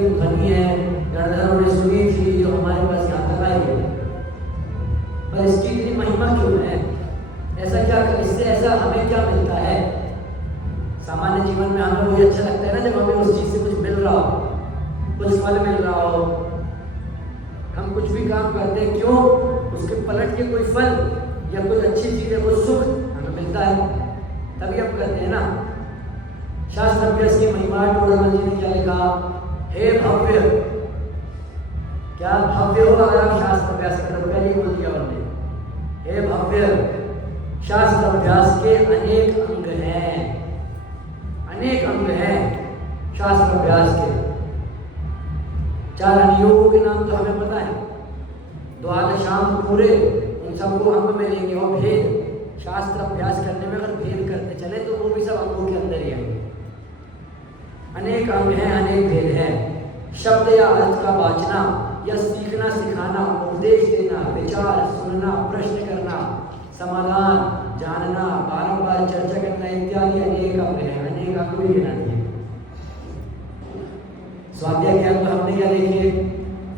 की ध्वनि है, गणधरों ने सुनी थी, जो हमारे पास यहाँ तक आई है। पर इसकी इतनी महिमा क्यों है? ऐसा क्या, इससे ऐसा हमें क्या मिलता है? सामान्य जीवन में हमें वही अच्छा लगता है ना, जब हमें उस चीज से कुछ मिल रहा हो, कुछ फल मिल रहा हो। हम कुछ भी काम करते हैं, क्यों? उसके पलट के कोई फल या कोई अच्छी चीज है, वो सुख हमें मिलता है, तभी हम करते हैं ना। शास्त्र अभ्यास की महिमा टोडरमल जी ने क्या लिखा? हे भव्य, क्या भव्य होगा अगर आप शास्त्र अभ्यास करो? पहले बोल दिया उन्होंने, हे भव्य, शास्त्र अभ्यास के अनेक अंग हैं, अनेक अंग हैं शास्त्र अभ्यास के। 4 अनुयोगों के नाम तो हमें पता है, द्वादशांग पूरे, उन सबको अंग में लेंगे। और भेद, शास्त्र अभ्यास करने में अगर भेद करते चले तो वो भी सब अंगों के अंदर ही आएंगे। अनेक अंग हैं, अनेक भेद हैं। शब्द या अर्थ का वाचना या सीखना सिखाना, उपदेश देना, विचार सुनना, प्रश्न करना, समाधान जानना, बारंबार चर्चा करना इत्यादि अनेक अंग हैं, अनेक अंग भी गिना दिए। स्वाध्याय के अंग हमने क्या देखे?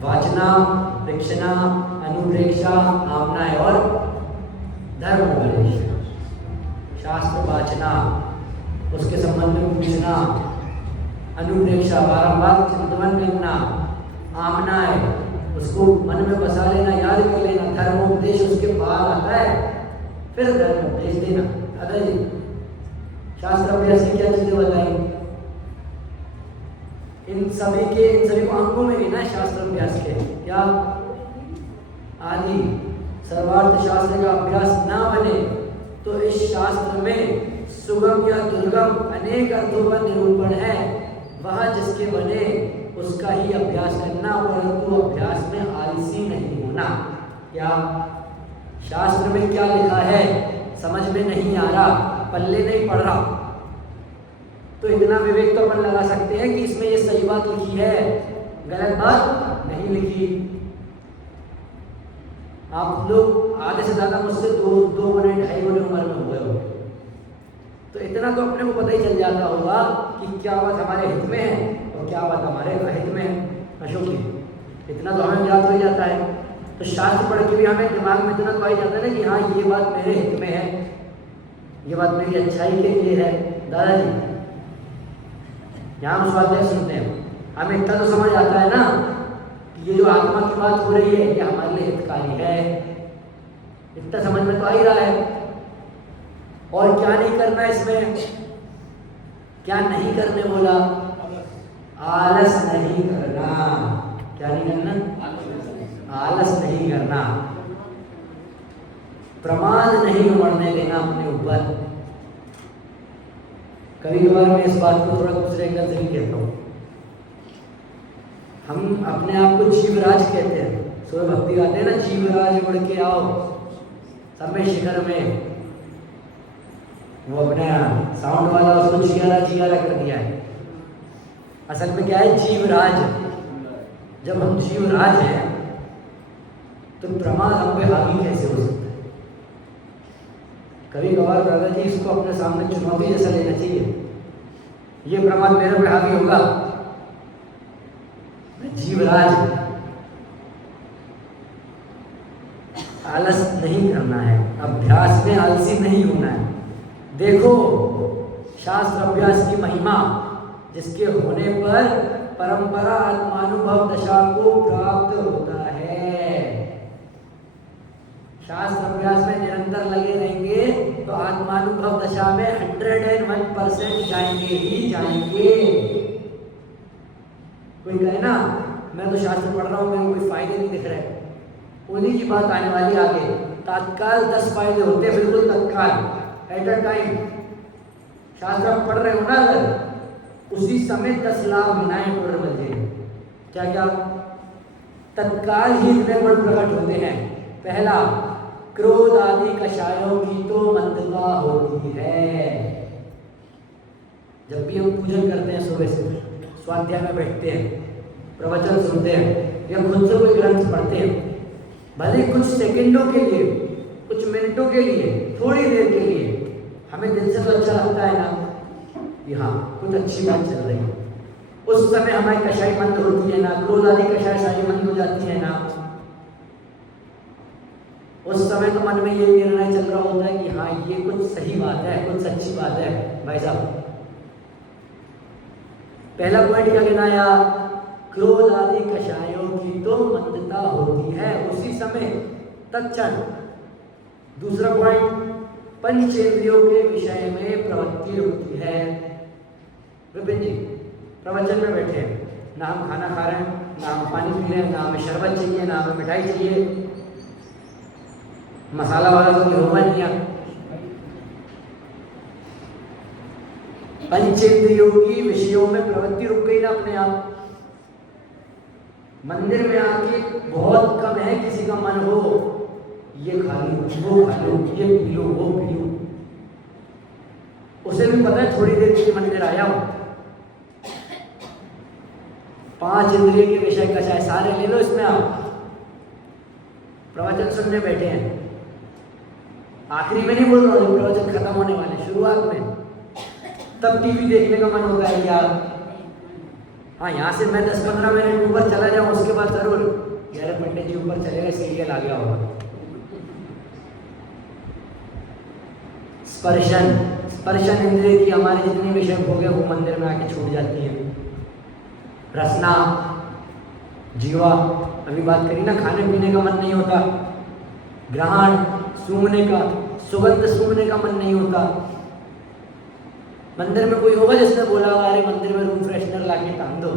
वाचना, प्रेक्षणा, अनुप्रेक्षा, आमना और धर्मोपदेश। शास्त्र वाचना, उसके संबंध में पूछना, अनुप्रेक्षा बारंबार चिंतन करना, आमना है उसको मन में बसा लेना, याद कर लेना, धर्मोपदेश उसके बाद आता है, फिर धर्मोपदेश देना। अगर शास्त्र अभ्यास की क्या चीजें बताई? इन सभी को अंगों में लेना है शास्त्र अभ्यास के। क्या? आदि सर्वार्थ शास्त्र का अभ्यास ना बने तो इस शास्त्र में सुगम या दुर्गम अनेक अर्थों का निरूपण है, वह जिसके बने उसका ही अभ्यास करना, परंतु अभ्यास में आलसी नहीं होना। क्या? शास्त्र में क्या लिखा है समझ में नहीं आ रहा, पल्ले नहीं पड़ रहा, तो इतना विवेक तो अपन लगा सकते हैं कि इसमें ये सही बात लिखी है, गलत बात नहीं लिखी। आप लोग आधे से ज्यादा मुझसे 2 बने 2.5 बने उम्र में हुए हो, तो इतना तो अपने को पता ही चल जाता होगा कि क्या बात हमारे हित में है और क्या बात हमारे अहित में है। अशोकी, इतना तो हमें याद हो जाता है। तो शास्त्र पढ़ के भी हमें दिमाग में इतना तो आ ही जाता है ना कि हाँ ये बात मेरे हित में है, ये बात मेरी अच्छाई के लिए है। दादाजी, यहाँ हम स्वाध्याय सुनते हैं, हमें इतना तो समझ आता है ना कि ये जो आत्मा की बात हो रही है ये हमारे लिए हितकारी है, इतना समझ में तो आ ही रहा है। और क्या नहीं करना इसमें? क्या नहीं करने बोला? आलस नहीं करना। क्या नहीं करना? आलस नहीं करना, प्रमाद नहीं उमड़ने देना अपने ऊपर। कभी कभार मैं इस बात को थोड़ा दूसरे एंगल से भी कहता हूँ। हम अपने आप को जीवराज कहते हैं, सूर्य भक्ति गाते हैं ना, जीवराज उड़ के आओ समय शिखर में। वो अपने साउंड वाला उसको जियारा कर दिया है। असल में क्या है? जीवराज। जब हम जीवराज हैं तो प्रमाद हम पे हावी कैसे हो सकता है? कभी कभार दादाजी इसको अपने सामने चुनौती जैसा लेना चाहिए। ये प्रमाद मेरे पे हावी होगा, मैं जीवराज। आलस नहीं करना है, अभ्यास में आलसी नहीं होना है। देखो शास्त्र अभ्यास की महिमा, जिसके होने पर परंपरा आत्मानुभव दशा को प्राप्त होता है। शास्त्र अभ्यास में निरंतर लगे रहेंगे तो आत्मानुभव दशा में 101% जाएंगे ही जाएंगे। कोई कहे ना मैं तो शास्त्र पढ़ रहा हूँ, मेरे को कोई फायदे नहीं दिख रहे, उन्हीं की बात आने वाली आगे। तत्काल 10 फायदे होते हैं, बिल्कुल तत्काल, एट अ टाइम। शास्त्र आप पढ़ रहे हो ना, अगर उसी समय 10 लाभ गिनाए पूर्ण बजे। क्या क्या? तत्काल ही इतने गुण प्रकट होते हैं। पहला, क्रोध आदि कषायों की तो मंदता होती है। जब भी हम पूजन करते हैं, सुबह से स्वाध्याय में बैठते हैं, प्रवचन सुनते हैं या खुद से कोई ग्रंथ पढ़ते हैं, भले कुछ सेकंडों के लिए, कुछ मिनटों के लिए, थोड़ी देर के लिए हमें दिल से तो अच्छा लगता है ना कि हाँ कुछ अच्छी बात चल रही है। उस समय हमारी कषाई बंद होती है ना, क्रोध आदि कषाय सारी बंद हो जाती है ना। उस समय तो मन में ये निर्णय चल रहा होता है कि हाँ ये कुछ सही बात है, कुछ सच्ची बात है। भाई साहब पहला पॉइंट क्या गिनाया? क्रोध आदि कषायों की तो मंदता होती है उसी समय तत्क्षण। दूसरा पॉइंट, पंचेंद्रियों के विषय में प्रवृत्ति होती है। विपिन जी प्रवचन में बैठे हैं, ना हम खाना खा रहे हैं, ना हम पानी पी रहे हैं, ना हमें शरबत चाहिए, ना हमें मिठाई चाहिए, मसाला वाला तो होगा नहीं। पंचेंद्रियों की विषयों में प्रवृत्ति रुक गई ना अपने आप। मंदिर में आके बहुत कम है किसी का मन हो ये खा लूं, वो खा लूं, ये पी लूं, वो पी लूं। उसे भी पता है थोड़ी देर के लिए मंदिर आया हूं। 5 इंद्रिय के विषय का चाहे सारे ले लो, इसमें आप प्रवचन सुनने बैठे हैं। आखिरी में नहीं बोल रहा हूं, प्रवचन खत्म होने वाले, शुरुआत में तब टीवी देखने का मन होता है यार। हाँ यहाँ से मैं 10-15 मिनट ऊपर चला जाऊं, उसके बाद जरूर यार पंडित जी ऊपर चले गए, सीरियल आ गया होगा। स्पर्शन इंद्रिय की हमारे जितनी विषय हो गए वो मंदिर में आके छूट जाती है। रसना, जीवा, अभी बात करी ना, खाने पीने का मन नहीं होता। ग्रहण, सूंघने का, सुगंध सूंघने का मन नहीं होता। मंदिर में कोई होगा जिसने बोला अरे मंदिर में रूम फ्रेशनर लाके टांग दो,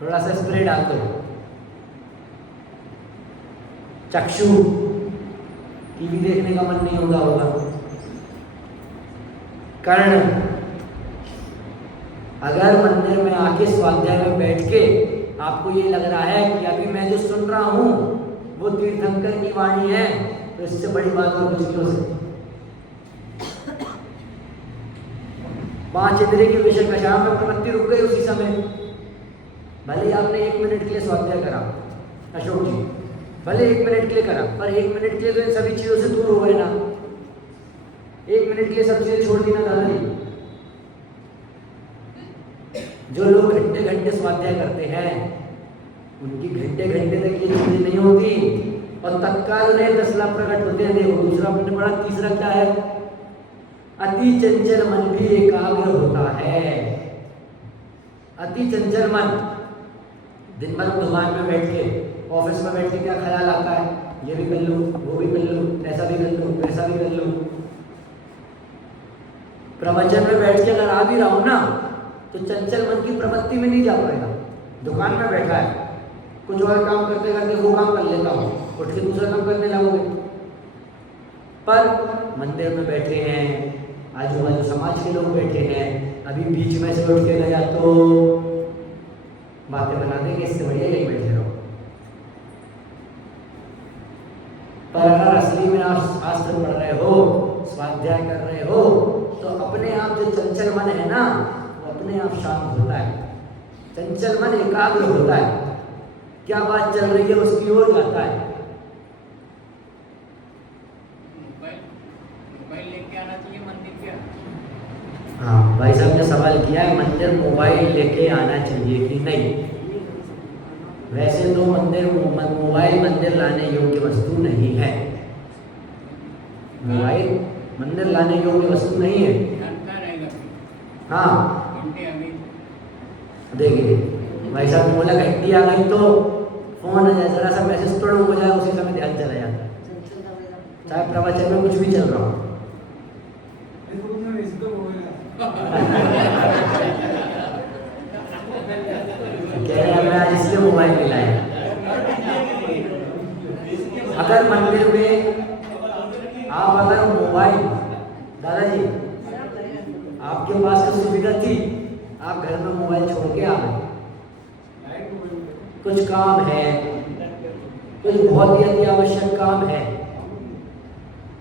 थोड़ा सा स्प्रे डाल दो। चक्षु, टीवी देखने का मन नहीं होगा। कर्ण, अगर मंदिर में आके स्वाध्याय में बैठ के आपको ये लग रहा है कि अभी मैं जो सुन रहा हूं वो तीर्थंकर की वाणी है, तो इससे बड़ी बात और कुछ नहीं हो सकती। 5 इंद्रिय के विषय कषाय में प्रवृत्ति रुक गई उसी समय। भले आपने 1 मिनट के लिए स्वाध्याय करा अशोक जी, भले 1 मिनट के लिए करा, पर 1 मिनट के लिए तो इन सभी चीजों से दूर हो गए ना। 1 मिनट के लिए सब चीजें छोड़ दी ना दादाजी। जो लोग घंटे घंटे स्वाध्याय करते हैं उनकी घंटे घंटे तक ये चीजें नहीं होती और तत्काल उन्हें 10 लाख प्रकट होते हैं। देखो दूसरा अपने बड़ा, तीसरा क्या है? अति चंचल मन भी एकाग्र होता है। अति चंचल मन, दिन भर दुकान में बैठ के, ऑफिस में बैठ के क्या ख्याल आता है, ये भी कर लूं, वो भी कर लूं, ऐसा भी कर लूं, वैसा भी कर लूं। प्रवचन में बैठ के अगर आ भी रहा हूं ना तो चंचल मन की प्रवृत्ति में नहीं जा पाएगा। दुकान में बैठा है, कुछ और काम करते करते वो काम कर लेता हूँ, उठ के दूसरा काम करने लगोगे। पर मंदिर में बैठे हैं, आजू बाजू समाज के लोग बैठे हैं, अभी बीच में से उठ के गया तो बातें बना देंगे, इससे बढ़िया यही बैठे रहो। पर अगर असली में आप शास्त्र पढ़ रहे हो, स्वाध्याय कर रहे हो, तो अपने आप जो चंचल मन है ना वो अपने आप शांत होता है। चंचल मन एकाग्र होता है, क्या बात चल रही है उसकी ओर जाता है। मोबाइल लेके आना चाहिए मंदिर क्या? हाँ भाई साहब ने सवाल किया है, मंदिर मोबाइल लेके आना चाहिए कि नहीं। वैसे तो मोबाइल मंदिर लाने योग्य वस्तु नहीं है। मोबाइल मंदिर लाने योग्य वस्तु नहीं है। हाँ देखिए भाई साहब ने बोला घंटी आ गई तो फोन आ जाए, जरा सा मैसेज पढ़ो हो जाए, उसी समय ध्यान चला जाता है, चाहे प्रवचन में कुछ भी चल रहा हो। कह रहे हैं मैं आज इसलिए मोबाइल में लाया। अगर मंदिर में आप अगर मोबाइल, दादाजी आपके पास तो सुविधा थी, आप घर में मोबाइल छोड़ के आ गए, कुछ काम है, कुछ बहुत ही अति आवश्यक काम है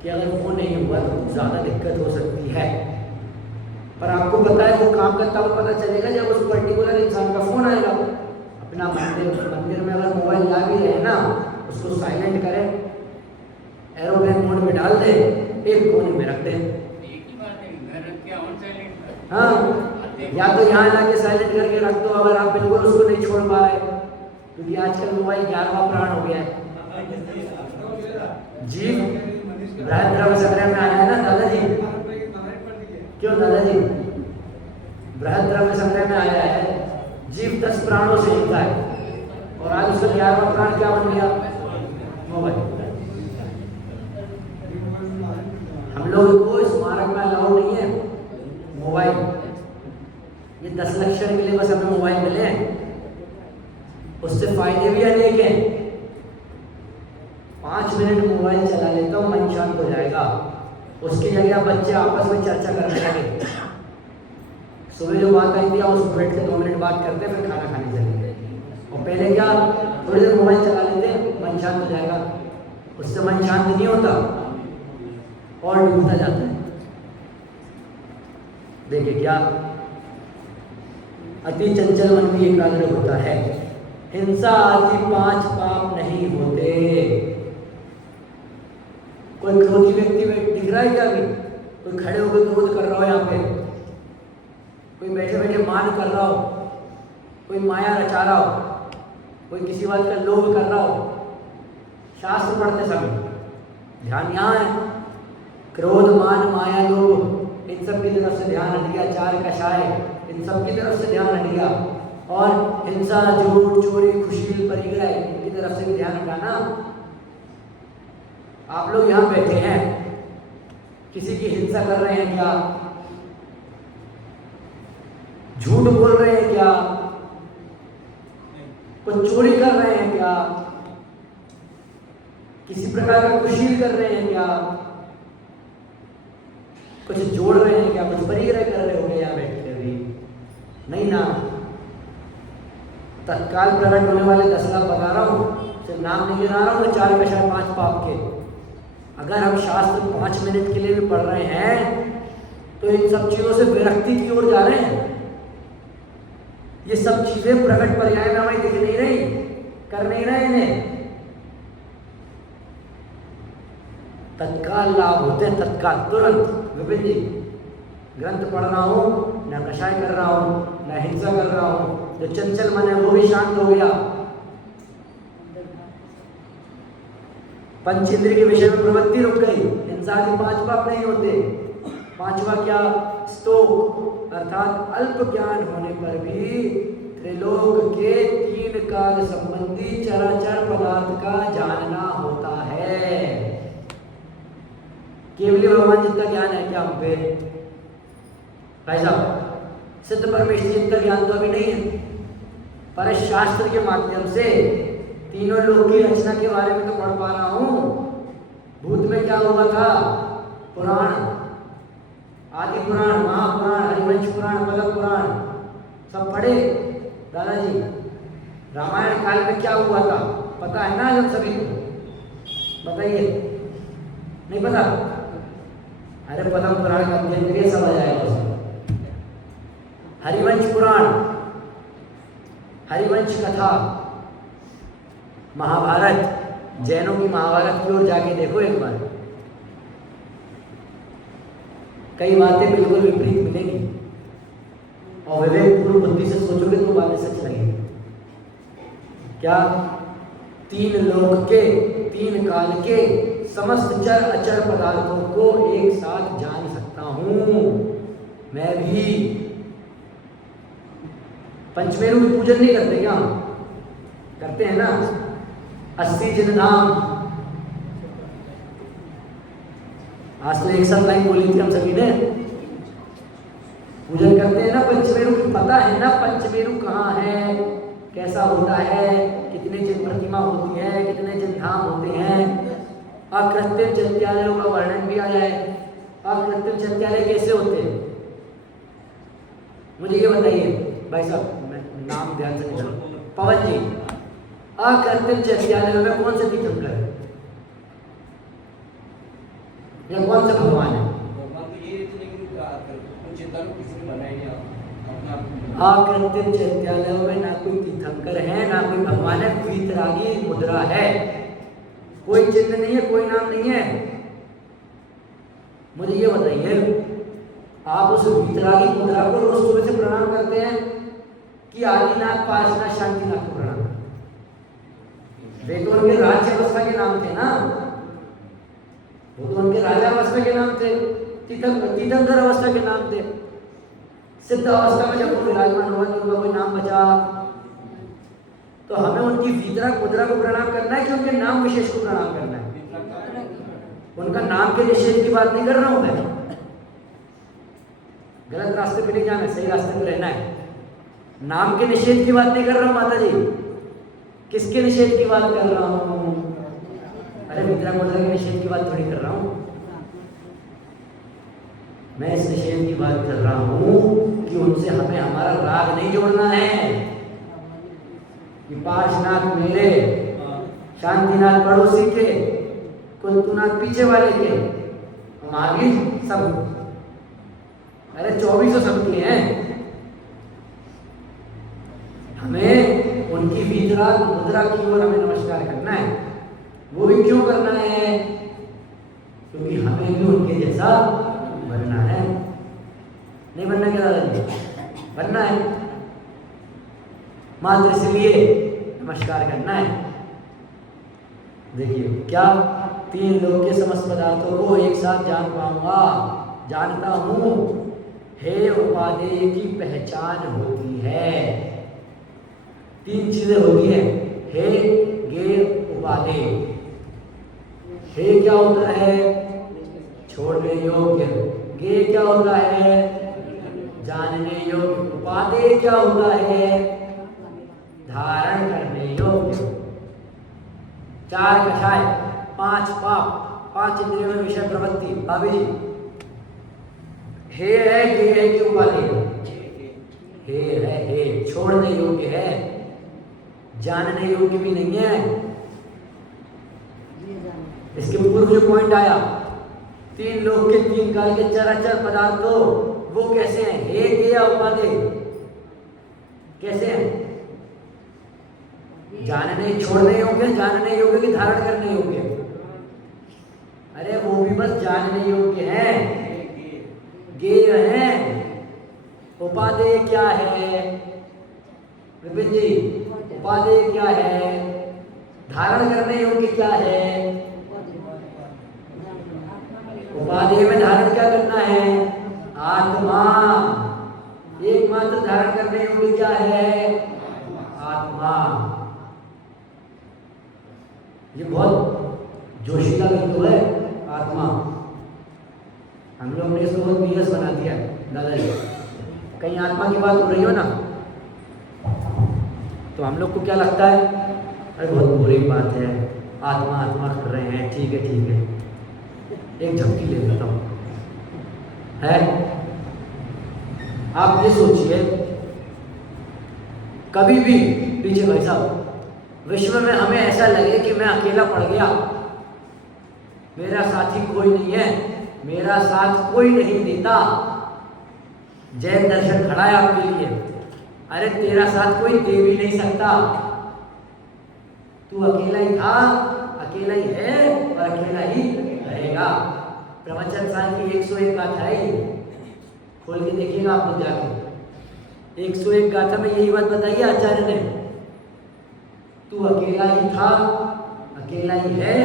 कि अगर वो नहीं हुआ तो ज़्यादा दिक्कत हो सकती है। पर आपको पता है वो काम करता हुआ पता चलेगा जब उस पर्टिकुलर इंसान का फोन आएगा। अपना मंदिर में अगर मोबाइल ला भी रहे ना, उसको साइलेंट करें, एरोप्लेन मोड में डाल दे, एक कोने में रख दे। एक ही बात है, घर रख के ऑन साइलेंट। हाँ या तो यहाँ लाके साइलेंट करके रख दो अगर आप बिल्कुल उसको नहीं छोड़ पा रहे, क्योंकि आजकल मोबाइल 11वां प्राण हो गया है। जीव बृहद द्रव्य संग्रह में आया है ना दादाजी, क्यों दादाजी? बृहद द्रव्य संग्रह में आया है जीव 10 प्राणों से जुड़ा है और आज उसका 11वां प्राण क्या बन गया? मोबाइल। हम लोग को स्मारक में अलाउ नहीं है मोबाइल, ये 10 लक्षण के लिए बस हमें मोबाइल मिले हैं, उससे फायदे भी अनेक हैं। 5 मिनट मोबाइल चला लेता हूँ, मन शांत हो जाएगा। उसकी जगह बच्चे आपस में चर्चा करने लगे, सुबह जो बात आई थी उसको बैठ के 2 मिनट बात करते फिर खाना खाने चले गए। और पहले क्या, थोड़ी देर मोबाइल चला लेते मन शांत हो जाएगा, उससे मन शांत नहीं होता और डूबता जाता है। देखिए क्या, अति चंचल मन भी एकाग्र होता है। हिंसा आदि 5 पाप नहीं होते। कोई क्रोधी व्यक्ति दिख रहा है क्या? अभी कोई खड़े होकर क्रोध कर रहा हो, यहाँ पे कोई बैठे बैठे मान कर रहा हो, कोई माया रचा रहा हो, कोई किसी बात का लोभ कर रहा हो, शास्त्र पढ़ते समय ध्यान यहाँ है। क्रोध, मान, माया, लोभ, इन सब की तरफ से ध्यान हट गया। 4 कषाय, इन सब की तरफ से ध्यान हट गया। और हिंसा, झूठ, चोरी, खुशी, परिग्रह, इनकी तरफ से भी ध्यान हटाना। आप लोग यहाँ बैठे हैं, किसी की हिंसा कर रहे हैं क्या? झूठ बोल रहे हैं क्या? कुछ चोरी कर रहे हैं क्या? किसी प्रकार का कुशील कर रहे हैं क्या? कुछ जोड़ रहे हैं क्या? कुछ परिग्रह कर रहे हो क्या यहाँ बैठ के? अभी नहीं ना। तत्काल प्रकट होने वाले 10 लाख बता रहा हूँ, सिर्फ नाम नहीं गिना रहा हूँ मैं। 4 कषाय 5 पाप के अगर हम शास्त्र 5 मिनट के लिए भी पढ़ रहे हैं तो इन सब चीजों से विरक्ति की ओर जा रहे हैं। ये सब चीजें प्रकट पर्याय में हमें दिख नहीं रही, कर नहीं रहे इन्हें। तत्काल लाभ होते हैं, तत्काल, तुरंत। विपिन जी, ग्रंथ पढ़ रहा हूँ, न कषाय कर रहा हूँ, न हिंसा कर रहा हूँ, जो चंचल मन है वो भी शांत हो गया। पंच इंद्रिय के विषय में प्रवृत्ति रुक गई। हिंसा के 5 पाप नहीं होते। 5वां क्या? स्तोक, अर्थात अल्प ज्ञान होने पर भी त्रिलोक के 3 काल संबंधी चराचर पदार्थ का जानना होता है। केवल भगवान जितना ज्ञान है क्या हम पे? भाई साहब, सिद्ध परमेश्वर जितना ज्ञान तो अभी नहीं है, पर शास्त्र के माध्यम से तीनों लोक की रचना के बारे में तो पढ़ पा रहा हूँ। भूत में क्या हुआ था? पुराण, आदि पुराण, महापुराण, हरिवंश पुराण, पद्म पुराण सब पढ़े दादाजी। रामायण काल में क्या हुआ था पता है ना हम सभी को? बताइए, नहीं पता? अरे पद्म पुराण का अध्ययन करिए, सब आ जाएगा उसमें। हरिवंश पुराण, हरिवंश कथा, महाभारत, जैनों की महाभारत की ओर जाके देखो एक बार। कई बातें बिल्कुल विपरीत मिलेंगी और विवेकपूर्ण बुद्धि से सोचोगे तो बातें सच लगेंगी। क्या? 3 लोक के, 3 काल के समस्त चर अचर पदार्थों को एक साथ जान सकता हूं मैं भी। पंचमेरु की पूजन नहीं करते क्या? करते हैं ना। 80 जिन नाम, आज तो एक साथ लाइन बोली थी हम सभी ने। पूजन करते हैं ना पंचमेरु की। पता है ना पंचमेरु कहाँ है, कैसा होता है, कितने जिन प्रतिमा होती है, कितने जिन धाम होते हैं। अकृत्रिम चैत्यालयों का वर्णन भी आया है। अकृत्रिम चैत्यालय कैसे होते हैं मुझे ये बताइए भाई साहब, मैं नाम ध्यान से नहीं। पवन जी, अकृत्रिम चैत्यालयों में कौन से तीर्थंकर है या कौन सा भगवान है? अकृत्रिम चैत्यालयों में ना कोई तीर्थंकर है, ना कोई भगवान है। वीतरागी मुद्रा है, कोई चिन्ह नहीं है, कोई नाम नहीं है। मुझे ये बताइए, आप उस वीतरागी मुद्रा को रोज सुबह से प्रणाम करते हैं कि आदिनाथ पार्शनाथ शांतिनाथ को प्रणाम करते हैं? वे तो उनके राज्य अवस्था के नाम थे ना, वो तो उनके राजा अवस्था के नाम थे, तीर्थंकर अवस्था के नाम थे। सिद्ध अवस्था में जब वो विराजमान हुआ तो उनका कोई नाम बचा? तो हमें उनकी वीतराग मुद्रा को प्रणाम करना है कि उनके नाम विशेष को प्रणाम करना है? उनका नाम के निषेध की बात नहीं कर रहा हूं मैं, गलत रास्ते पे नहीं जाना है, सही रास्ते पे रहना है। नाम के निषेध की बात नहीं कर रहा हूं माता जी। किसके निषेध की बात कर रहा हूं? अरे वीतराग मुद्रा के निषेध की बात थोड़ी कर रहा हूं मैं। इस निषेध की बात कर रहा हूं कि उनसे हमें हमारा राग नहीं जोड़ना है कि पार्शनाथ मेरे, शांतिनाथ पड़ोसी के, कुंतुनाथ पीछे वाले के, महावीर सब, अरे 24 सबके हैं। हमें उनकी वीतराग मुद्रा की ओर हमें नमस्कार करना है। वो भी क्यों करना है? क्योंकि हमें भी उनके जैसा बनना है। नहीं बनना क्या दादाजी? बनना है, मात्र इसलिए नमस्कार करना है। देखिए क्या, 3 लोक के समस्त पदार्थों को एक साथ जान पाऊंगा, जानता हूं, हे उपादेय की पहचान होती है। 3 चीजें होती हैं, हे, गे, उपादेय। हे क्या होता है? छोड़ने योग्य। गे क्या होता है? जानने योग्य। उपादेय क्या होता है? धारण करने योग्य। 4 कषाय, 5 पाप, 5 इंद्रियों में विषय प्रवृत्ति। भाभी जी, हे है, गे है कि उपादेय? हे है, हे छोड़ने योग्य है, जानने योग्य भी नहीं है। इसके पूर्व जो पॉइंट आया, 3 लोक के 3 काल के चराचर पदार्थों, वो कैसे हैं? हे, गे या उपादेय? कैसे हैं? जानने, छोड़ने योग्य, जानने योग्य कि धारण करने योग्य? अरे वो भी बस जानने योग्य है, गेय है। उपादेय क्या है विपिन जी? उपादेय क्या है? धारण करने योग्य क्या है? उपादेय में धारण क्या करना है? आत्मा। एकमात्र धारण करने योग्य क्या है? आत्मा। ये बहुत जोशीला बिंदु है, आत्मा। हम लोग ने इसको बहुत बीएस बना दिया दादाजी। कहीं आत्मा की बात हो रही हो ना, तो हम लोग को क्या लगता है? अरे बहुत बुरी बात है, आत्मा आत्मा कर रहे हैं, ठीक है ठीक है, एक झपकी ले लेता हूँ। है, आप ये सोचिए, कभी भी पीछे भाई साहब, विश्व में हमें ऐसा लगे कि मैं अकेला पड़ गया, मेरा साथी कोई नहीं है, मेरा साथ कोई नहीं देता। जैन दर्शन खड़ा है आपके लिए। अरे तेरा साथ कोई दे भी नहीं सकता, तू अकेला ही था, अकेला ही है और अकेला ही रहेगा। प्रवचन साल की 101 गाथा है, खोल के देखिएगा आप लोग जाके। 101 गाथा में यही बात बताई है आचार्य ने, तू अकेला ही था, अकेला ही है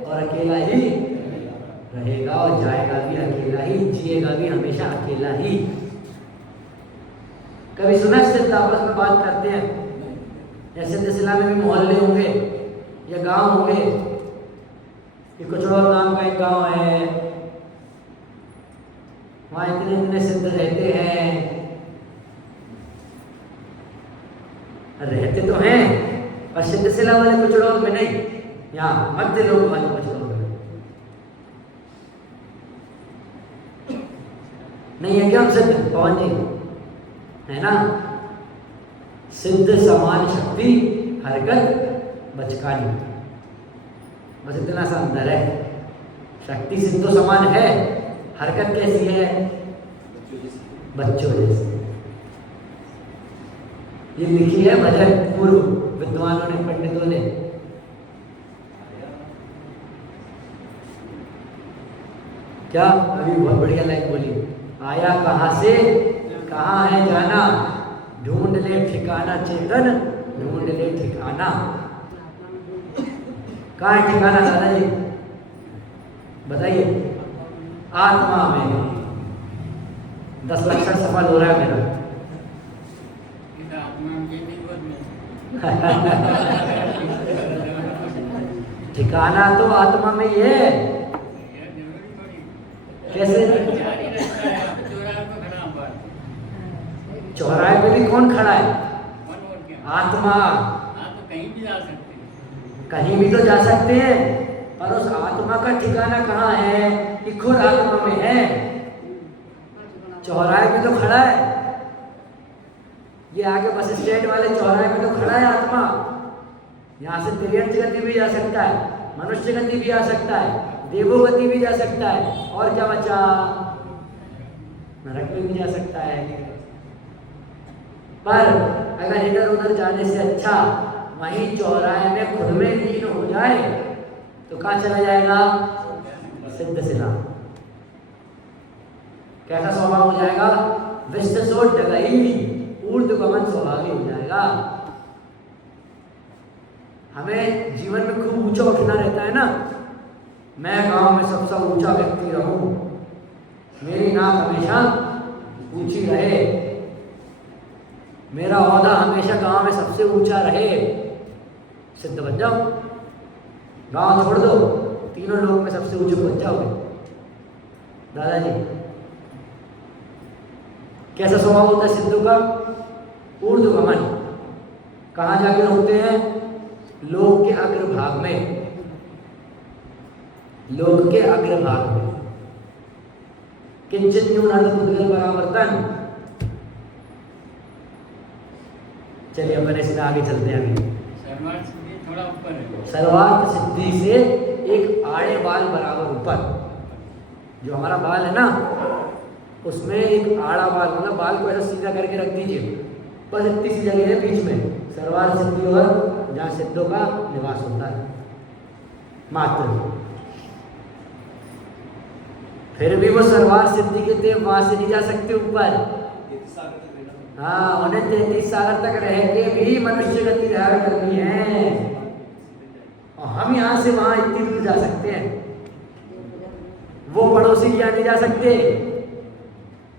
और अकेला ही रहेगा और जाएगा भी अकेला ही, जिएगा भी हमेशा अकेला ही। कभी सुना सिद्ध आपस में बात करते हैं, जैसे सिलसिला में भी मोहल्ले होंगे या गांव होंगे, कि कुचड़ौल नाम का एक गांव है, वहाँ इतने इतने सिद्ध रहते हैं। रहते तो हैं और सिद्धशिला वाले कुचड़ौल में नहीं, यहाँ मध्य लोग वाले कुचड़ौल में नहीं है क्या? हम सिद्ध पवन जी है ना, सिद्ध समान शक्ति हरकत बचकानी, बस इतना सा अंदर है। शक्ति सिद्ध तो समान है, हरकत कैसी है? बच्चों जैसी। ये लिखी है भजन पूर्व विद्वानों ने, पंडितों ने। क्या अभी बहुत बढ़िया लाइन बोली आया कहाँ से, कहाँ है जाना, ढूंढ ले ठिकाना चेतन, ढूंढ ले ठिकाना। कहाँ है ठिकाना दादाजी बताइए? आत्मा में। 10 लक्षण सफल हो रहा है मेरा। ठिकाना तो आत्मा में ही है। कैसे? चौराहे पे भी कौन खड़ा है? आत्मा। कहीं भी जा सकते हैं, कहीं भी तो जा सकते हैं, पर उस आत्मा का ठिकाना कहाँ है कि खुद आत्मा में है। चौराहे पे तो खड़ा है, ये आगे बस स्टैंड वाले चौराहे पे तो खड़ा है आत्मा। यहाँ से तिर्यंत गति भी जा सकता है, मनुष्य गति भी आ सकता है, देवो गति भी जा सकता है, और क्या बचा? नरक में भी जा सकता है। पर अगर इधर उधर जाने से अच्छा वहीं चौराहे में खुद में लीन हो जाए तो कहाँ चला जाएगा? सिद्ध सिला। कैसा स्वभाव हो जाएगा? विश्वसोट डगई ऊर्ध्वगमन स्वभावी हो जाएगा। हमें जीवन में खूब ऊंचा उठना रहता है ना। मैं गांव में सबसे ऊंचा व्यक्ति रहूं, मेरी नाक हमेशा ऊंची रहे, मेरा ओहदा हमेशा गांव में सबसे ऊंचा रहे, सिद्ध बन जाओ। गांव छोड़ दो, तीनों लोग में सबसे ऊंचे पहुंच जाओगे। दादाजी कैसा स्वभाव होता है सिद्धों का? ऊर्ध्वगमन। कहाँ जाके रुकते हैं? लोक के अग्रभाग में। लोक के अग्रभाग में। किंचित न्यूनम पुद्गल परावर्तन। चलिए अपन इसमें आगे चलते हैं। अभी सर्वार्थ सिद्धि थोड़ा ऊपर है। सर्वार्थ सिद्धि से एक आड़े बाल बराबर ऊपर। जो हमारा बाल है ना, उसमें एक आड़ा बाल, मतलब बाल को ऐसा सीधा करके रख दीजिए, बस इतनी सी जगह है बीच में। सर्वार्थ सिद्धि और जहाँ सिद्धों का निवास होता है मात्र। फिर भी वो सर्वार्थ सिद्धि के थे, वहां से नहीं जा सकते ऊपर। हाँ, उन्हें 33 सागर तक रह के भी मनुष्य गति धारण करनी है, और हम यहाँ से वहां इतनी दूर जा सकते हैं। वो पड़ोसी क्या नहीं जा सकते,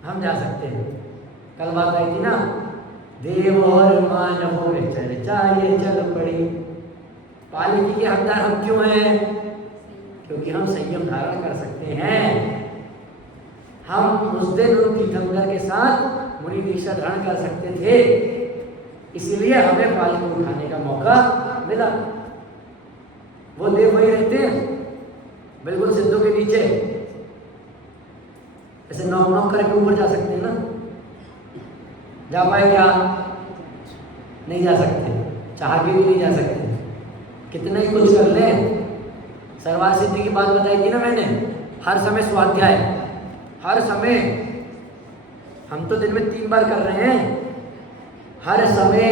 हम जा सकते हैं। कल बात आई थी ना, देव और मानवों में चर्चा ये चल पड़ी। पालिकी के हकदार हम क्यों हैं? क्योंकि हम संयम धारण कर सकते हैं। हम उस दिन उन तीर्थंकर के साथ मुनि दीक्षा धारण कर सकते थे, इसलिए हमें पालिकी उठाने का मौका मिला। वो देव वही रहते हैं बिल्कुल सिद्धों के नीचे, ऐसे नॉक नॉक करके ऊपर जा सकते हैं ना। जा पाए क्या? नहीं जा सकते, चाह के भी नहीं जा सकते, कितना ही कुछ कर ले। सर्वार्थ सिद्धि की बात बताई थी ना मैंने। हर समय स्वाध्याय, हर समय। हम तो दिन में 3 बार कर रहे हैं। हर समय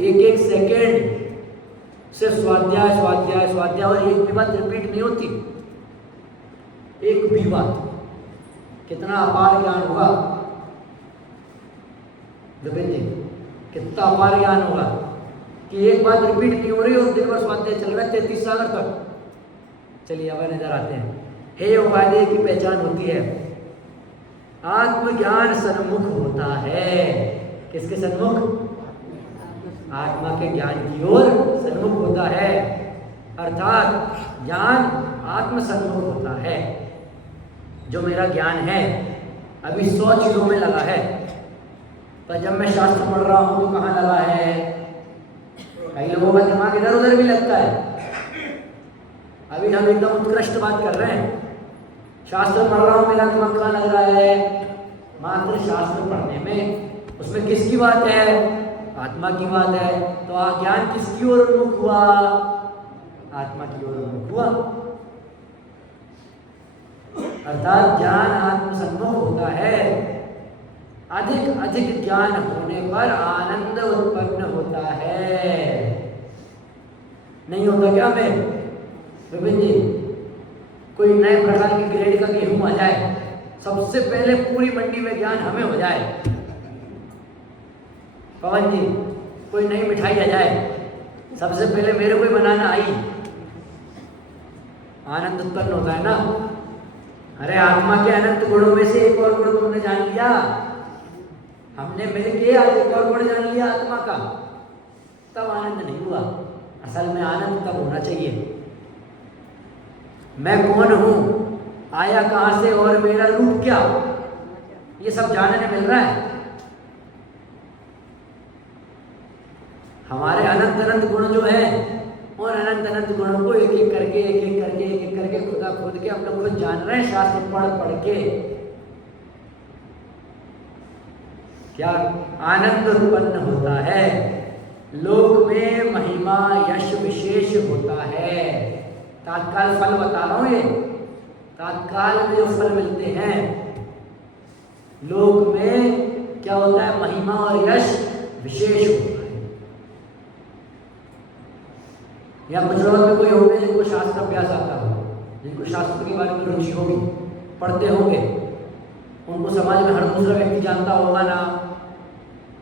1-1 सेकेंड सिर्फ स्वाध्याय स्वाध्याय स्वाध्याय, और एक भी बात रिपीट नहीं होती, एक भी बात। कितना अपार ज्ञान होगा विपिन जी, कितना अपार ज्ञान होगा कि एक बात रिपीट नहीं हो रही और दिन भर स्वाध्याय चल रहा है 33 सागर तक। चलिए अब नजर आते हैं। हे उपाध्याय की पहचान होती है, आत्मज्ञान सन्मुख होता है। किसके सन्मुख? आत्मा के ज्ञान की ओर सन्मुख होता है, अर्थात ज्ञान आत्म सन्मुख होता है। जो मेरा ज्ञान है अभी 100 चीजों में लगा है, पर जब मैं शास्त्र पढ़ रहा हूं तो कहाँ लगा है? कई लोगों का दिमाग इधर उधर भी लगता है। अभी हम एकदम उत्कृष्ट बात कर रहे हैं। शास्त्र पढ़ रहा हूं, मेरा दिमाग कहाँ लग रहा है? मात्र शास्त्र पढ़ने में। उसमें किसकी बात है? आत्मा की बात है। तो ज्ञान किसकी ओर उन्मुख हुआ? आत्मा की ओर उन्मुख हुआ, अर्थात ज्ञान आत्मसन्मुख होता है। अधिक अधिक ज्ञान होने पर आनंद उत्पन्न होता है। नहीं होता क्या? मैं विपिन जी, कोई नए प्रकार की ग्रेड का गेहूं आ जाए सबसे पहले पूरी मंडी में ज्ञान हमें हो जाए। पवन जी, कोई नई मिठाई आ जाए, सबसे पहले मेरे को ही बनाना आई, आनंद उत्पन्न होता है ना। अरे आत्मा के अनंत गुणों में से एक और गुण तुमने जान लिया, हमने मिलके आज एक और गुण जान लिया आत्मा का, तब आनंद नहीं हुआ। असल में आनंद तब होना चाहिए, मैं कौन हूं, आया कहां से और मेरा रूप क्या, ये सब जानने मिल रहा है। हमारे अनंत अनंत गुण जो है, और अनंत अनंत गुणों को एक एक करके खुदा खुद के हम लोग खुद जान रहे हैं, शास्त्र पढ़ के। क्या आनंद उत्पन्न होता है, लोक में महिमा यश विशेष होता है। तात्काल फल बता रहा हूं, ये तात्काल में जो फल मिलते हैं लोक में, क्या होता है, महिमा और यश विशेष होता है। या कुछ लोग में कोई होंगे जिनको शास्त्र अभ्यास आता हो, जिनको शास्त्र के बारे में रुचि होगी, पढ़ते होंगे, उनको समाज में हर दूसरा व्यक्ति जानता होगा ना,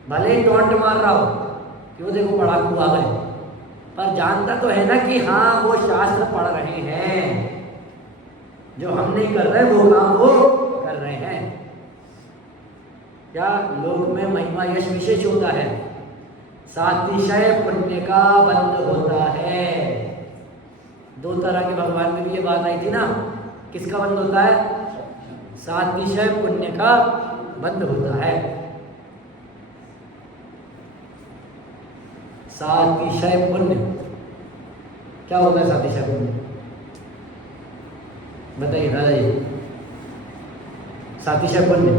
भले ही टॉन्ट मार रहा हो कि वो देखो पढ़ाकू आ गए, पर जानता तो है ना कि हाँ वो शास्त्र पढ़ रहे हैं, जो हम नहीं कर रहे वो काम वो कर रहे हैं। क्या लोक में महिमा यश विशेष होता है, सातिशय पुण्य का बंध होता है। दो तरह के भगवान में भी ये बात आई थी ना, किसका बंध होता है, सातिशय पुण्य का बंध होता है। सातिशय पुण्य क्या होता है, सातिशय पुण्य बताइए दादाजी। सातिशय पुण्य,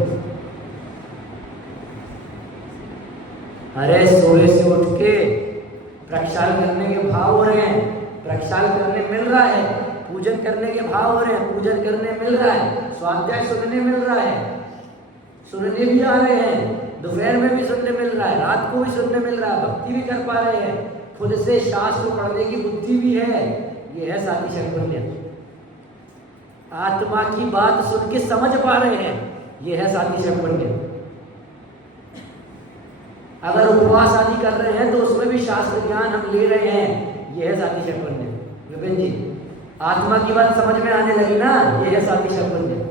अरे सोए से उठ के प्रक्षाल करने के भाव हो रहे हैं, प्रक्षाल करने मिल रहा है, पूजन करने के भाव हो रहे हैं, पूजन करने मिल रहा है, स्वाध्याय सुनने मिल रहा है, सुनने भी आ रहे हैं, दोपहर में भी सुनने मिल रहा है, रात को भी सुनने मिल रहा है, भक्ति भी कर पा रहे हैं, खुद से शास्त्र पढ़ने की बुद्धि भी है। ये है सातिशय पुण्य। आत्मा की बात सुन के समझ पा रहे हैं, ये है सातिशय पुण्य। अगर उपवास आदि कर रहे हैं तो उसमें भी शास्त्र ज्ञान हम ले रहे हैं, ये है सातिशय पुण्य। विपिन जी, आत्मा की बात समझ में आने लगी ना, ये है सातिशय पुण्य।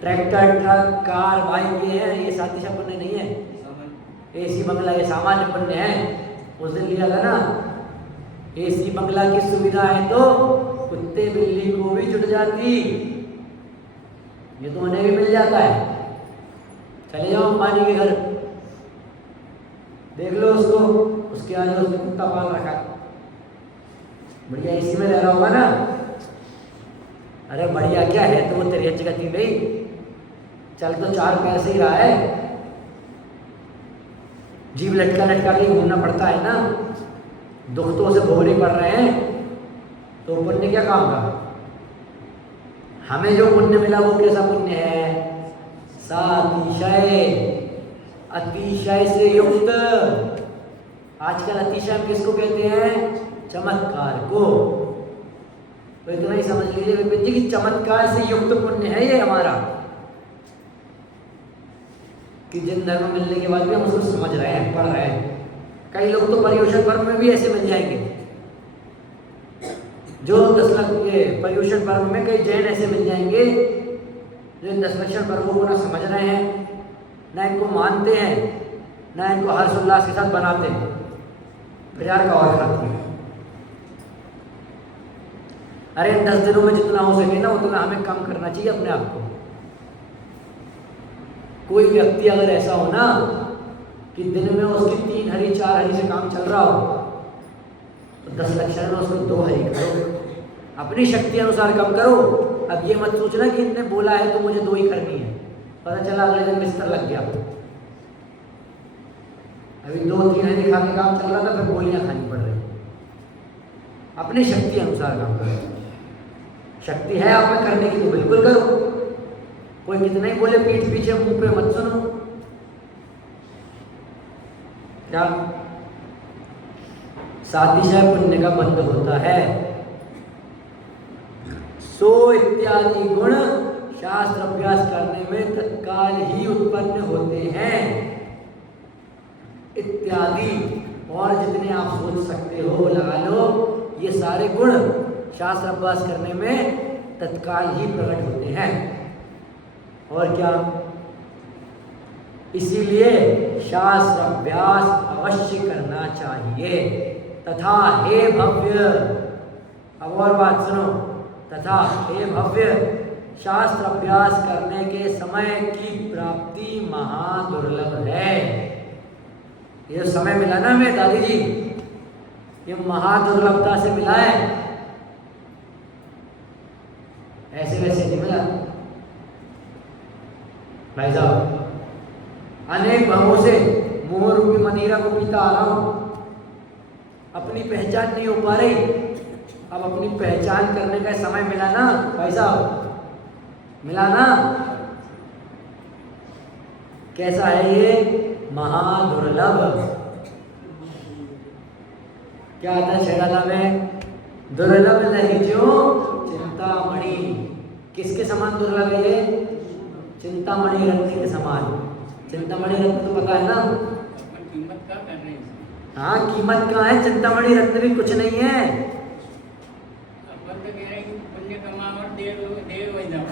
ट्रैक्टर, ट्रक, कार, बाइक ये है, ये सातिशय पुण्य नहीं है। एसी बंगला ये सामान्य पुण्य है। उस दिन लिया था ना, एसी बंगला की सुविधा है तो कुत्ते बिल्ली को भी जुट जाती, ये तो उन्हें भी मिल जाता है। चले जाओ अंबानी के घर, देख लो उसको, उसके आगे उसने कुत्ता पाल रखा है, बढ़िया एसी में रह रहा होगा ना। अरे बढ़िया क्या है, तो वो तेरी अच्छी गति भाई, चल तो चार पैर से ही रहा है, जीव लटका लटका के घूमना पड़ता है ना, दुख तो उसे भोगने पड़ रहे हैं, तो पुण्य क्या काम का। हमें जो पुण्य मिला वो कैसा पुण्य है, सातिशय, अतिशय से युक्त। आजकल अतिशय हम किसको कहते हैं, चमत्कार को। तो इतना ही समझ लीजिए विपिन जी कि चमत्कार से युक्त पुण्य है ये हमारा, कि जिन धर्म मिलने के बाद भी हम उसको समझ रहे हैं, पढ़ रहे हैं। कई लोग तो पर्युषण पर्व में भी ऐसे मिल जाएंगे, जो 10 लाख के पर्युषण पर्व में कई जैन ऐसे मिल जाएंगे जो इन 10 लक्षण पर्वों को ना समझ रहे हैं, ना इनको मानते हैं, ना इनको हर्षोल्लास के साथ बनाते हैं, बाजार का और खाते हैं। अरे इन 10 दिनों में जितना हो सके ना उतना हमें कम करना चाहिए अपने आप को। कोई व्यक्ति अगर ऐसा हो ना कि दिन में उसकी 3 हरी 4 हरी से काम चल रहा हो, तो 10 लक्षण में उसको 2 हरी करो, अपनी शक्ति अनुसार कम करो। अब ये मत सोचना कि इनने बोला है तो मुझे 2 ही करनी है, पता चला अगले दिन बिस्तर लग गया। अभी 2-3 हरी खा के काम चल रहा था, फिर गोलियां खानी पड़ रही। अपनी शक्ति अनुसार काम करो, शक्ति है आप में करने की तो बिल्कुल करो। कोई कितना ही बोले पीठ पीछे मुंह पे मत सुनो। क्या सातिशय पुण्य का बंध होता है। सो इत्यादि गुण शास्त्र अभ्यास करने में तत्काल ही उत्पन्न होते हैं। इत्यादि और जितने आप सोच सकते हो लगा लो, ये सारे गुण शास्त्र अभ्यास करने में तत्काल ही प्रकट होते हैं। और क्या, इसीलिए शास्त्र अभ्यास अवश्य करना चाहिए। तथा हे भव्य, अब और बात सुनो, तथा हे भव्य, शास्त्र अभ्यास करने के समय की प्राप्ति महादुर्लभ है। ये समय मिला ना मैं दादी जी, ये महादुर्लभता से मिला है, ऐसे वैसे नहीं मिला भाई साहब। अनेक भावों से मोह रूपी मदिरा को पीता आ रहा हूं, अपनी पहचान नहीं हो पा रही। अब अपनी पहचान करने का समय मिला ना भाई साहब, मिला ना। कैसा है ये, महादुर्लभ। क्या आता है शेराला में, दुर्लभ लहजो चिंतामणि। किसके समान दुर्लभ है ये, चिंतामणि रत्न के समान। चिंतामणि रत्न तो पता है ना, कीमत का कर रहे हैं। हाँ कीमत का है, चिंतामणि रत्न भी कुछ नहीं है। अपन तो कह रहे हैं कि पुण्य कमाओ और देव वही जाओ।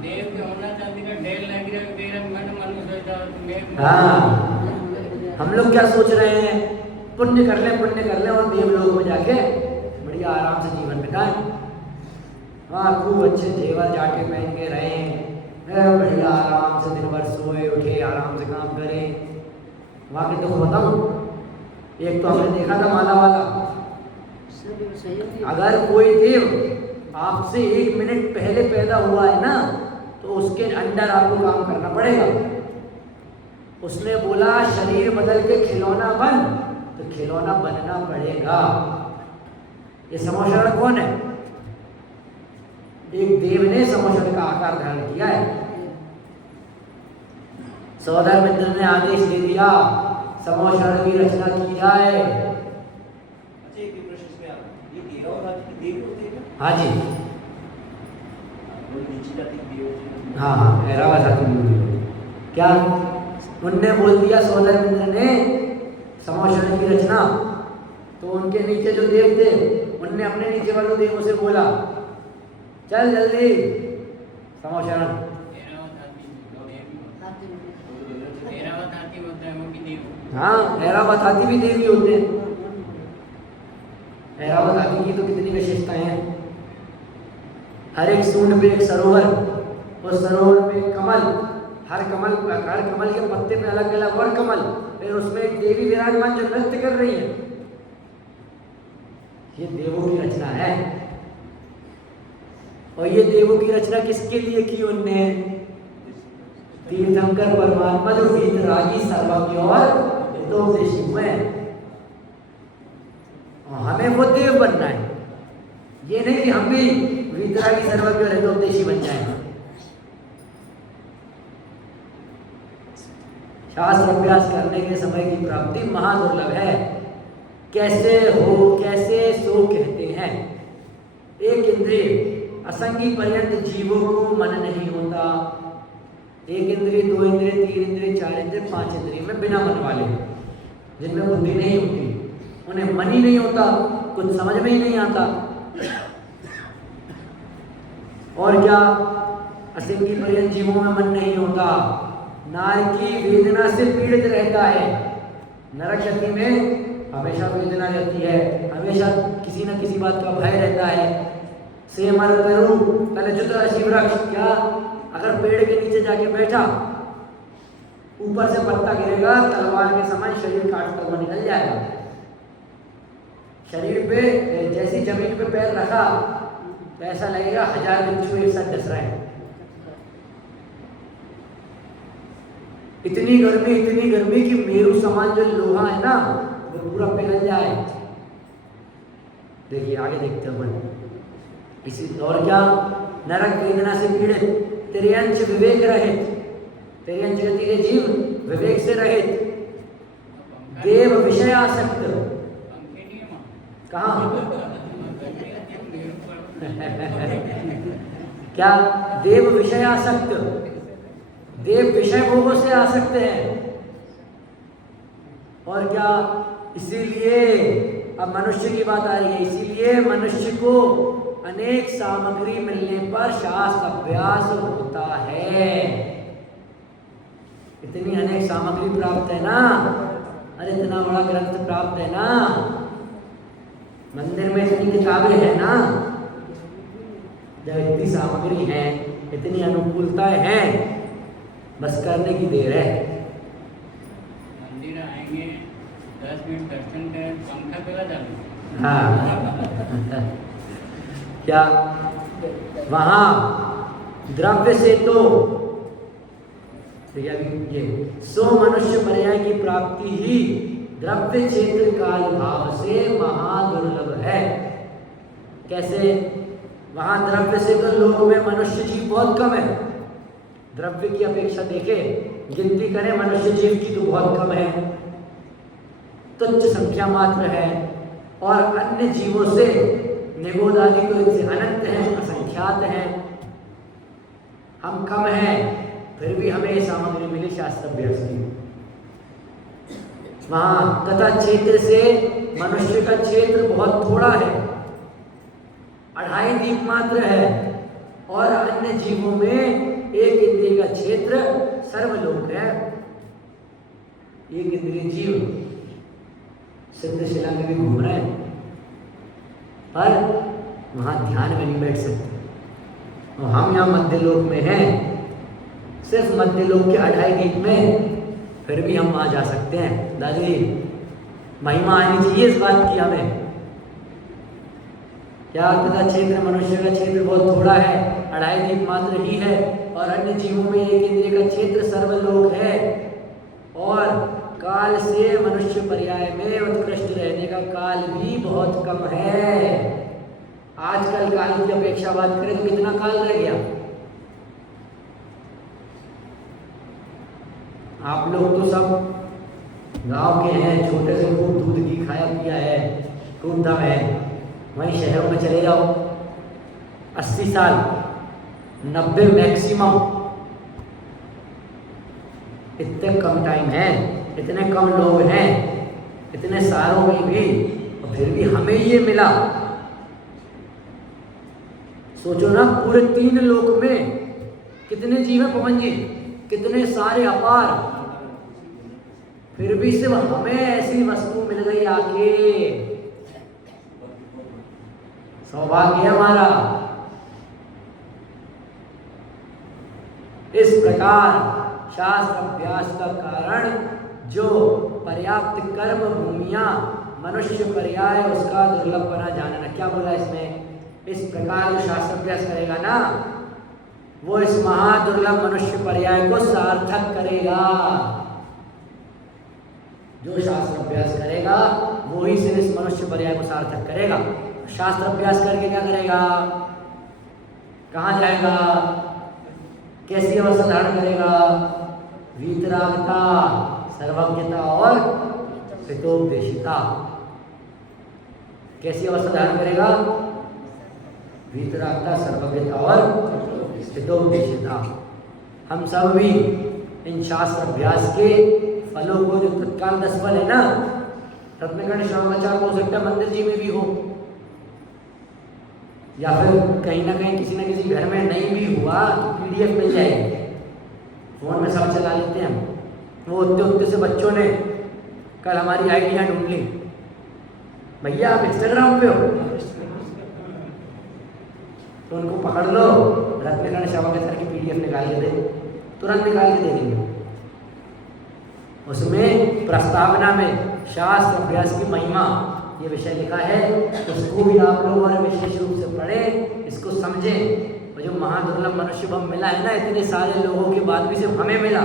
देव के होना चांदी का ढेर लग रहा है, मेरा मन मनुष्य होता। हाँ, हम लोग क्या सोच रहे हैं, पुण्य कर ले और देवलोक में जाके बढ़िया आराम से जीवन बिताएं। हाँ, खूब अच्छे जेवर जाके पहन के रहें, बढ़िया आराम से दिन भर सोए उठे, आराम से काम करें। वहाँ के तो बताऊँ, एक तो हमने देखा था माला वाला, अगर कोई देव आपसे 1 मिनट पहले पैदा हुआ है ना, तो उसके अंडर आपको काम करना पड़ेगा। उसने बोला शरीर बदल के खिलौना बन, तो खिलौना बनना पड़ेगा। ये समोशरण कौन है, एक देव ने समोशरण का आकार धारण किया है। सौधर्मिंद्र ने आदेश दे दिया समोशरण की रचना की जाए। हाँ जी, हाँ हाँ, ऐरावत आती क्या उनने बोल दिया सौधर्मिंद्र ने समोशरण की रचना, तो उनके नीचे जो देव थे उनने अपने नीचे वालों देवों से बोला चल जल्दी समोशरण। हाँ, ऐरावत हाथी भी देवी होते हैं। ऐरावत हाथी की तो कितनी विशेषताएं हैं। हर एक सूंड पे एक सरोवर, उस सरोवर में एक कमल, हर कमल के पत्ते पे अलग अलग और कमल, फिर उसमें एक देवी विराजमान जो नृत्य कर रही है। ये देवों की रचना है। और ये देवों की रचना किसके लिए की उनने, तीर्थंकर परमात्मा जो वीतरागी सर्वज्ञ और हितोपदेशी हुए, और हमें वो देव बनना है। ये नहीं कि हम भी वीतरागी सर्वज्ञ और हितोपदेशी बन जाए। शास्त्र अभ्यास करने के समय की प्राप्ति महादुर्लभ है। कैसे हो, कैसे सो कहते हैं। एक इंद्रिय असंगी पर्यंत जीवों को मन नहीं होता। एक इंद्रिय, 2 इंद्रिय, 3 इंद्रिय, 4 इंद्रिय, 5 इंद्रिय में बिना मन वाले, जिनमें बुद्धि नहीं होती, उन्हें मन ही नहीं होता, कुछ समझ में ही नहीं आता। और क्या, असंगी पर्यंत जीवों में मन नहीं होता। नारकी वेदना से पीड़ित रहता है। नरक गति में हमेशा वेदना रहती है, हमेशा किसी न किसी बात का भय रहता है। से मर करूं कलजुत अशी वृक्ष, क्या अगर पेड़ के नीचे जाके बैठा, ऊपर से पत्ता गिरेगा, तलवार के समान शरीर काटता हुआ निकल जाएगा। शरीर पे जैसी जमीन पे पैर रखा तो ऐसा लगेगा 1000 बिच्छू एक साथ डस रहे हैं। इतनी गर्मी कि मेरू समान जो लोहा है ना, वो पूरा पिघल जाए। देखिए आगे देखते हैं इसी। और क्या, नरक वेदना से पीड़ित, तिर्यंच विवेक रहित, तिर्यंच गति के जीव विवेक से रहित, देव विषय आसक्त। कहाँ क्या देव विषय आसक्त, देव विषय भोगों से आसक्त है। और क्या, इसीलिए अब मनुष्य की बात आ रही है, इसीलिए मनुष्य को अनेक सामग्री मिलने पर शास्त्र अभ्यास होता है। इतनी अनेक सामग्री प्राप्त है ना, अरे इतना बड़ा ग्रंथ प्राप्त है ना, मंदिर में इतनी किताबें हैं ना, जब इतनी सामग्री है, इतनी अनुकूलताएं हैं, बस करने की देर है। मंदिर आएंगे 10 मिनट दर्शन करें, पंखा चला जाए। हाँ क्या वहां द्रव्य से तो ये सो मनुष्य पर्याय की प्राप्ति ही द्रव्य क्षेत्र काल भाव से महादुर्लभ है। कैसे? वहां द्रव्य से तो लोक में मनुष्य जीव बहुत कम है, द्रव्य की अपेक्षा देखें, गिनती करें मनुष्य जीव की तो बहुत कम है, तुच्छ संख्या मात्र है। और अन्य जीवों से निगोद आदि तो इनसे अनंत हैं, असंख्यात हैं। हम कम हैं, फिर भी हमें ये सामग्री मिली शास्त्र अभ्यास की। वहां तथा क्षेत्र से मनुष्य का क्षेत्र बहुत थोड़ा है, 2.5 दीप मात्र है। और अन्य जीवों में 1 इंद्रिय का क्षेत्र सर्वलोक है। 1 इंद्रिय जीव सिद्धशिला में भी घूम रहे हैं, पर वहां ध्यान में नहीं बैठ सकते। और हम यहाँ मध्य लोक में हैं, सिर्फ मध्य लोक के 2.5 दीप में, फिर भी हम वहां जा सकते हैं। दादी महिमा आनी चाहिए इस बात की हमें। क्या तथा क्षेत्र मनुष्य का क्षेत्र बहुत थोड़ा है, 2.5 दीप मात्र ही है। और अन्य जीवों में 1 इंद्रिय का क्षेत्र सर्वलोक है। और काल से मनुष्य पर्याय में उत्कृष्ट रहने का काल भी बहुत कम है। आजकल काल की अपेक्षा बात करें तो कितना काल रह गया? आप लोग तो सब गांव के हैं, छोटे से खूब दूध घी खाया पिया है, खूब दम है। वहीं शहरों में चले जाओ, 80 साल 90 मैक्सिमम, इतने कम टाइम है, इतने कम लोग हैं, इतने सारों में भी, और फिर भी हमें ये मिला। सोचो ना, पूरे 3 लोक में कितने जीव हैं पवन जी, कितने सारे अपार, फिर भी सिर्फ हमें ऐसी वस्तु मिल गई आके। सौभाग्य हमारा। इस प्रकार शास्त्र अभ्यास का कारण जो पर्याप्त कर्म भूमिया मनुष्य पर्याय, उसका दुर्लभपना जानना। क्या बोला इसमें? इस प्रकार जो शास्त्र अभ्यास करेगा ना, वो इस महादुर्लभ मनुष्य पर्याय को सार्थक करेगा। जो शास्त्र अभ्यास करेगा वो ही सिर्फ इस मनुष्य पर्याय को सार्थक करेगा। शास्त्र अभ्यास करके क्या करेगा? कहाँ जाएगा? कैसी अवस्था धारण करेगा? वीतरागता, सर्वज्ञता और हितोपदेशिता। कैसी अवस्था धारण करेगा? वीतरागता, सर्वज्ञता और हितोपदेशिता। हम सब भी इन शास्त्र अभ्यास के फलों को, जो तत्काल 10 फल है ना, रत्नकर्ण श्रवणाचार्य हो सकता है मंदिर जी में भी हो, या फिर कहीं ना कहीं किसी न किसी घर में नहीं भी हुआ तो PDF मिल जाएगी, फोन में सब चला लेते हैं हम। वो उतने से बच्चों ने कल हमारी आइडिया ढूंढ ली, भैया आप इंस्टाग्राम पे हो, तो उनको पकड़ लो, रत्नकर्ण श्रवणाचार्य की PDF निकाल के दे, तुरंत निकाल के दे देंगे। उसमें प्रस्तावना में शास्त्र अभ्यास की महिमा ये विषय लिखा है, उसको भी आप लोग और विशेष रूप से पढ़ें, इसको समझें। और जो महादुर्लभ मनुष्य भव मिला है ना, इतने सारे लोगों के बाद भी सिर्फ हमें मिला,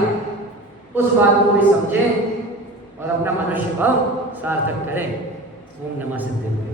उस बात को भी समझें और अपना मनुष्य भाव सार्थक करें। ओम नमः सिद्धेश्वराय।